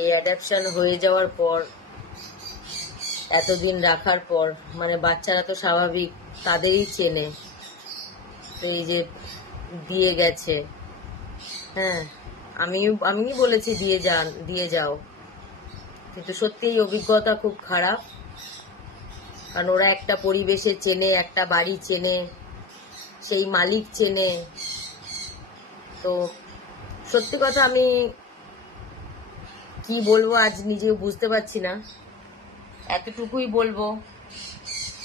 এই অ্যাডাপশন হয়ে যাওয়ার পর, এতদিন রাখার পর, মানে বাচ্চারা তো স্বাভাবিক তাদেরই চেনে, তো এই যে দিয়ে গেছে। হ্যাঁ, আমি বলেছি দিয়ে যাও, কিন্তু সত্যি এই অভিজ্ঞতা খুব খারাপ। কারণ ওরা একটা পরিবেশে চেনে, একটা বাড়ি চেনে, সেই মালিক চেনে। তো সত্যি কথা আমি কি বলবো আজ নিজেও বুঝতে পারছি না। এতটুকুই বলবো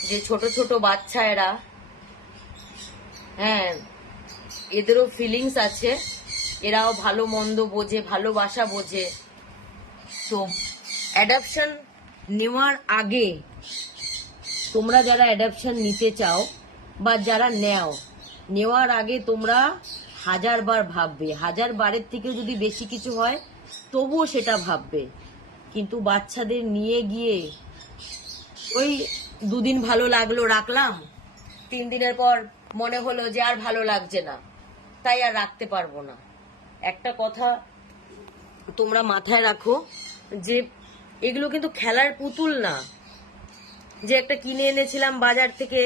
যে ছোট ছোট বাচ্চা এরা, হ্যাঁ, এদেরও ফিলিংস আছে, এরাও ভালো মন্দ বোঝে, ভালোবাসা বোঝে। তো অ্যাডাপশন নেওয়ার আগে তোমরা যারা অ্যাডাপশন নিতে চাও বা যারা নেওয়ার আগে তোমরা 1000 বার ভাববে, 1000 বারের থেকেও যদি বেশি কিছু হয় তবুও সেটা ভাববে। কিন্তু বাচ্চাদের নিয়ে গিয়ে ওই 2 দিন ভালো লাগলো রাখলাম, 3 দিনের পর মনে হলো যে আর ভালো লাগছে না, তাই আর রাখতে পারবো না। একটা কথা তোমরা মাথায় রাখো যে এগুলো কিন্তু খেলার পুতুল না, যে একটা কিনে এনেছিলাম বাজার থেকে,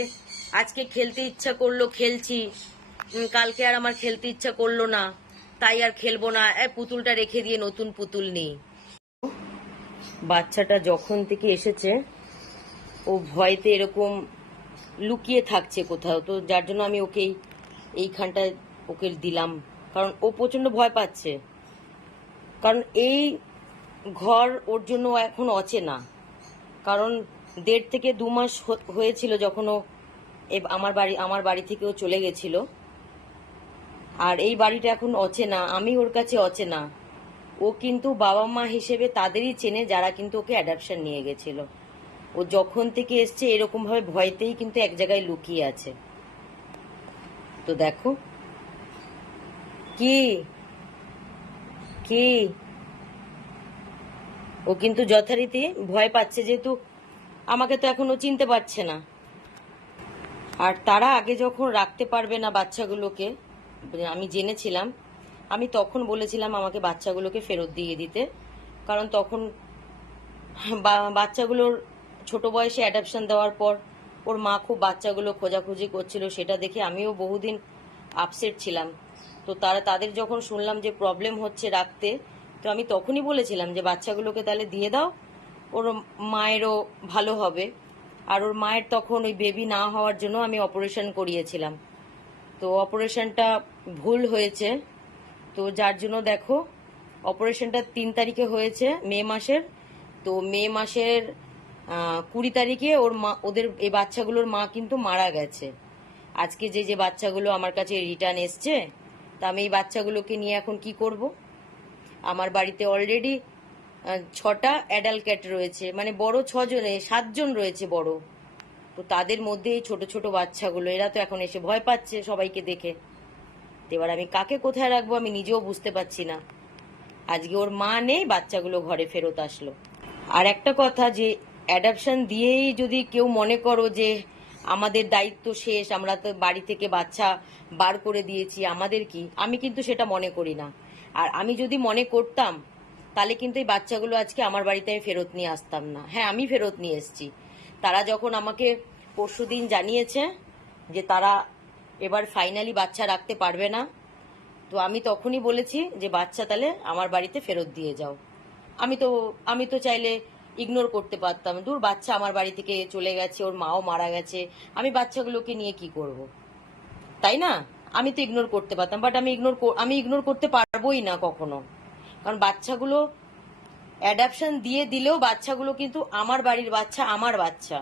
আজকে খেলতে ইচ্ছা করলো খেলছি, কালকে আর আমার খেলতে ইচ্ছা করলো না তাই আর খেলবো না, পুতুলটা রেখে দিয়ে নতুন পুতুল নেই। বাচ্চাটা যখন থেকে এসেছে ও ভয়তে এরকম লুকিয়ে থাকছে কোথাও, তো যার জন্য আমি ওকে এইখানটায় ওকে দিলাম, কারণ ও প্রচন্ড ভয় পাচ্ছে। কারণ এই ঘর ওর জন্য এখন অচেনা, কারণ 1.5 থেকে 2 মাস হয়েছিল যখন ও আমার বাড়ি থেকে ও চলে গেছিল। আর এই বাড়িটা এখন অচেনা, আমি ওর কাছে অচেনা। ও কিন্তু বাবা মা হিসেবে তাদেরই চেনে যারা কিন্তু ওকে অ্যাডাপশন নিয়ে গেছিল। ও যখন থেকে এসছে এরকম ভাবে ভয়তেই কিন্তু এক জায়গায় লুকিয়ে আছে। তো দেখো কি কি ও কিন্তু যথারীতি ভয় পাচ্ছে, যেহেতু আমাকে তো এখনো চিনতে পারছে না। আর তারা আগে যখন রাখতে পারবে না বাচ্চাগুলোকে, আমি জেনেছিলাম, আমি তখন বলেছিলাম আমাকে বাচ্চাগুলোকে ফেরত দিয়ে দিতে। কারণ তখন বাচ্চাগুলোর ছোট বয়সে অ্যাডাপশন দেওয়ার পর ওর মা খুব বাচ্চাগুলো খোঁজাখুঁজি করছিল, সেটা দেখে আমিও বহুদিন আপসেট ছিলাম। তো তাদের যখন শুনলাম যে প্রবলেম হচ্ছে রাখতে, তো আমি তখনই বলেছিলাম যে বাচ্চাগুলোকে তাহলে দিয়ে দাও, ওর মায়েরও ভালো হবে। আর ওর মায়ের তখন ওই বেবি না হওয়ার জন্য আমি অপারেশন করিয়েছিলাম, তো অপারেশনটা ভুল হয়েছে। তো যার জন্য দেখো অপারেশনটা 3 তারিখে হয়েছে মে মাসের, তো মে মাসের 20 তারিখে ওদের এই বাচ্চাগুলোর মা কিন্তু মারা গেছে। আজকে যে বাচ্চাগুলো আমার কাছে রিটার্ন এসছে, তা আমি এই বাচ্চাগুলোকে নিয়ে এখন কি করব? আমার বাড়িতে অলরেডি 6টা অ্যাডাল্ট ক্যাট রয়েছে, মানে বড় 7জন রয়েছে বড়। তো তাদের মধ্যে এই ছোট ছোট বাচ্চাগুলো, এরা তো এখন এসে ভয় পাচ্ছে সবাইকে দেখে। এবার আমি কাকে কোথায় রাখবো আমি নিজেও বুঝতে পারছি না। আজকে ওর মা নেই, বাচ্চাগুলো ঘরে ফেরত আসলো। আর একটা কথা, যে অ্যাডাপশন দিয়েই যদি কেউ মনে করো যে আমাদের দায়িত্ব শেষ, আমরা তো বাড়ি থেকে বাচ্চা বার করে দিয়েছি, আমাদের কি, আমি কিন্তু সেটা মনে করি না। আর আমি যদি মনে করতাম তাহলে কিন্তু এই বাচ্চাগুলো আজকে আমার বাড়িতে আমি ফেরত নিয়ে আসতাম না। হ্যাঁ, আমি ফেরত নিয়ে এসেছি। তারা যখন আমাকে পরশুদিন জানিয়েছে যে তারা এবার ফাইনালি বাচ্চা রাখতে পারবে না, তো আমি তখনই বলেছি যে বাচ্চা তাহলে আমার বাড়িতে ফেরত দিয়ে যাও। আমি তো চাইলে ইগনোর করতে পারতাম, দূর বাচ্চা আমার বাড়ি থেকে চলে গেছে, ওর মাও মারা গেছে, আমি বাচ্চাগুলোকে নিয়ে কি করব, তাই না? আমি তো ইগনোর করতে পারতাম, বাট আমি ইগনোর করতে পারবোই না কখনো। কারণ বাচ্চাগুলো অ্যাডাপশন দিয়ে দিলেও বাচ্চাগুলো কিন্তু আমার বাড়ির বাচ্চা, আমার বাচ্চা,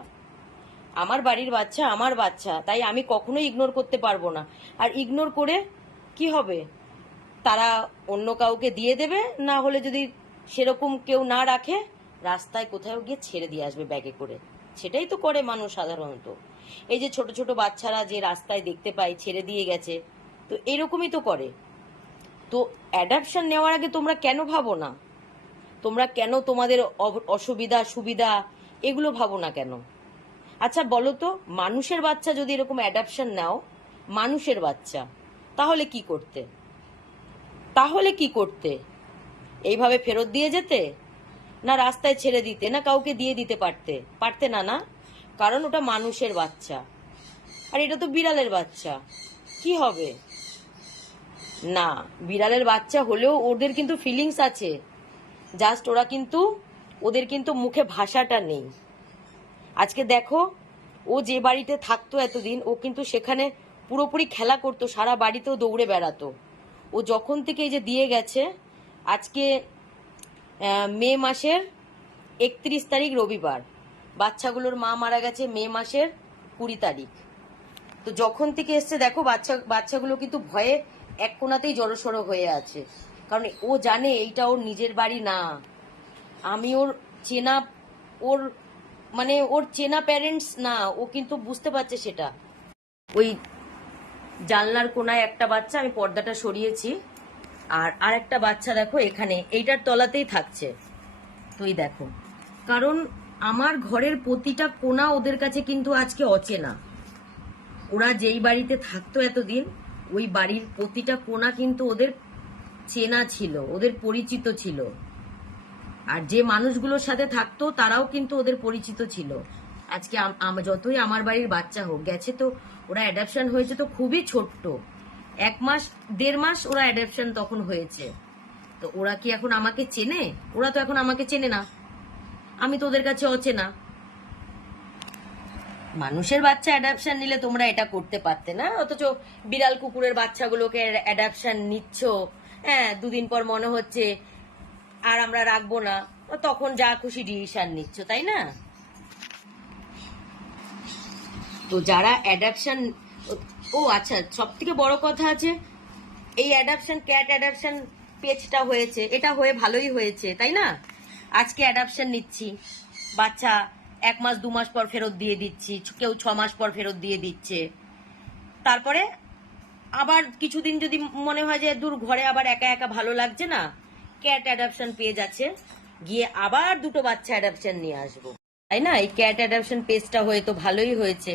আমার বাড়ির বাচ্চা, আমার বাচ্চা, তাই আমি কখনোই ইগনোর করতে পারবো না। আর ইগনোর করে কি হবে? তারা অন্য কাউকে দিয়ে দেবে, না হলে যদি সেরকম কেউ না রাখে রাস্তায় কোথাও গিয়ে ছেড়ে দিয়ে আসবে ব্যাগে করে। সেটাই তো করে মানুষ সাধারণত। এই যে ছোট ছোট বাচ্চারা যে রাস্তায় দেখতে পাই ছেড়ে দিয়ে গেছে, তো এরকমই তো করে। তো অ্যাডাপশন নেওয়ার আগে তোমরা কেন ভাবো না? তোমরা কেন তোমাদের অসুবিধা সুবিধা এগুলো ভাবো না কেন? আচ্ছা বলো তো, মানুষের বাচ্চা যদি এরকম অ্যাডাপশন নাও, মানুষের বাচ্চা, তাহলে কি করতে? এইভাবে ফেরত দিয়ে যেতে? না রাস্তায় ছেড়ে দিতে, না কাউকে দিয়ে দিতে পারতে না, না, কারণ ওটা মানুষের বাচ্চা আর এটা তো বিড়ালের বাচ্চা, কি হবে? না, বিড়ালের বাচ্চা হলেও ওদের কিন্তু ফিলিংস আছে, জাস্ট ওরা কিন্তু ওদের কিন্তু মুখে ভাষাটা নেই। আজকে দেখো, ও যে বাড়িতে থাকতো এতদিন, ও কিন্তু সেখানে পুরোপুরি খেলা করতো, সারা বাড়িতেও দৌড়ে বেড়াতো। ও যখন থেকে এই যে দিয়ে গেছে, আজকে মে মাসের 31 তারিখ রবিবার, বাচ্চাগুলোর মা মারা গেছে মে মাসের 20 তারিখ। তো যখন থেকে এসছে দেখো, বাচ্চাগুলো কিন্তু ভয়ে এক কোণাতেই জড়সড় হয়ে আছে, কারণ ও জানে এইটা ওর নিজের বাড়ি না। আমি ওর চেনা, ওর মানে ওর চেনা প্যারেন্টস না, ও কিন্তু বুঝতে পারছে সেটা। ওই জানলার কোনায় একটা বাচ্চা, আমি পর্দাটা সরিয়েছি, আর একটা বাচ্চা দেখো এখানে এইটার তলাতেই থাকছে। তুই দেখো, কারণ আমার ঘরের প্রতিটা কোণা ওদের কাছে কিন্তু আজকে অচেনা। ওরা যেই বাড়িতে থাকতো এতদিন, ওই বাড়ির প্রতিটা কোণা কিন্তু ওদের চেনা ছিল, ওদের পরিচিত ছিল। আর যে মানুষগুলোর সাথে থাকতো তারাও কিন্তু ওদের পরিচিত ছিল। আজকে যতই আমার বাড়ির বাচ্চা হোক, গেছে তো ওরা অ্যাডাপশন হয়েছে তো খুবই ছোট্ট, 1 মাস 1.5 মাস ওরা অ্যাডাপশন তখন হয়েছে। তো ওরা কি এখন আমাকে চেনে? ওরা তো এখন আমাকে চেনে না, আমি তো ওদের কাছে অচেনা। মানুষের বাচ্চা অ্যাডাপশন নিলে তোমরা এটা করতে পারতে না, অথচ বিড়াল কুকুরের বাচ্চাগুলোকে অ্যাডাপশন নিচ্ছ। হ্যাঁ, 2 দিন পর মনে হচ্ছে আর আমরা রাখবো না, তখন যা খুশি ডিসিশন নিচ্ছ, তাই না? তো যারা অ্যাডাপশন, ও আচ্ছা, সব থেকে বড় কথা আছে, এই অ্যাডাপশন ক্যাট অ্যাডাপশন পেজটা হয়েছে, এটা হয়ে ভালোই হয়েছে, তাই না? আজকে অ্যাডাপশন নিচ্ছি, বাচ্চা 1 মাস 2 মাস পর ফেরত দিয়ে দিচ্ছি, কেউ 6 মাস পর ফেরত দিয়ে দিচ্ছে। তারপরে আবার কিছুদিন যদি মনে হয় যে দূর ঘরে আবার একা একা ভালো লাগছে না, ক্যাট অ্যাডাপশন পেজ আছে, গিয়ে আবার 2টো বাচ্চা অ্যাডাপশন নিয়ে আসবো, তাই না? এই ক্যাট অ্যাডাপশন পেজটা হয়ে তো ভালোই হয়েছে,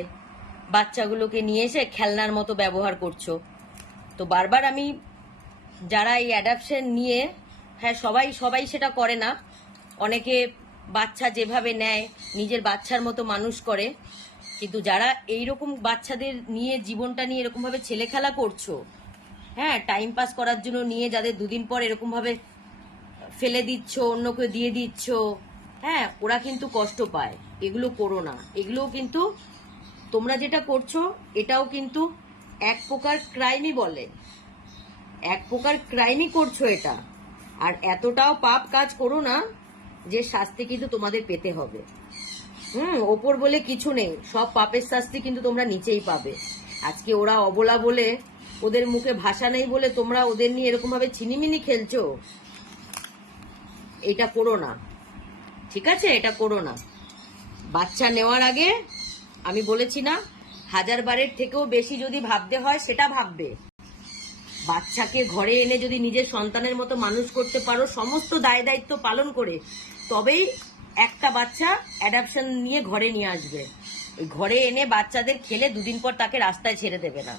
বাচ্চাগুলোকে নিয়ে এসে খেলনার মতো ব্যবহার করছো। তো বারবার আমি, যারা এই অ্যাডাপশন নিয়ে, হ্যাঁ সবাই সেটা করে না, অনেকে বাচ্চা যেভাবে নেয় নিজের বাচ্চার মতো মানুষ করে, কিন্তু যারা এইরকম বাচ্চাদের নিয়ে জীবনটা নিয়ে এরকম ভাবে ছেলে খেলা করছো, হ্যাঁ টাইম পাস করার জন্য নিয়ে, যাদের 2 দিন পর এরকম ভাবে ফেলে দিচ্ছ, অন্যকে দিয়ে দিচ্ছ, হ্যাঁ ওরা কিন্তু কষ্ট পায়। এগুলো করো না, এগুলো কিন্তু তোমরা যেটা করছো এটাও কিন্তু এক প্রকার ক্রাইমই বলে, এক প্রকার ক্রাইমই করছো এটা। আর এতটাও পাপ কাজ করো না যে শাস্তি কিন্তু তোমাদের পেতে হবে। ওপর বলে কিছু নেই, সব পাপের শাস্তি কিন্তু তোমরা নিচেই পাবে। আজকে ওরা অবলা বলে, ওদের মুখে ভাষা নেই বলে তোমরা ওদের নিয়ে এরকম ভাবে ছিনিমিনি খেলছো, এটা করো না, ঠিক আছে? এটা করো না। বাচ্চা নেওয়ার আগে আমি বলেছি না, 1000 বারের থেকেও বেশি যদি ভাবতে হয় সেটা ভাববে। বাচ্চাকে ঘরে এনে যদি নিজের সন্তানের মতো মানুষ করতে পারো, সমস্ত দায় দায়িত্ব পালন করে, তবেই একটা বাচ্চা অ্যাডাপশন নিয়ে ঘরে নিয়ে আসবে। ওই ঘরে এনে বাচ্চাদের খেলে 2 দিন পর তাকে রাস্তায় ছেড়ে দেবে না।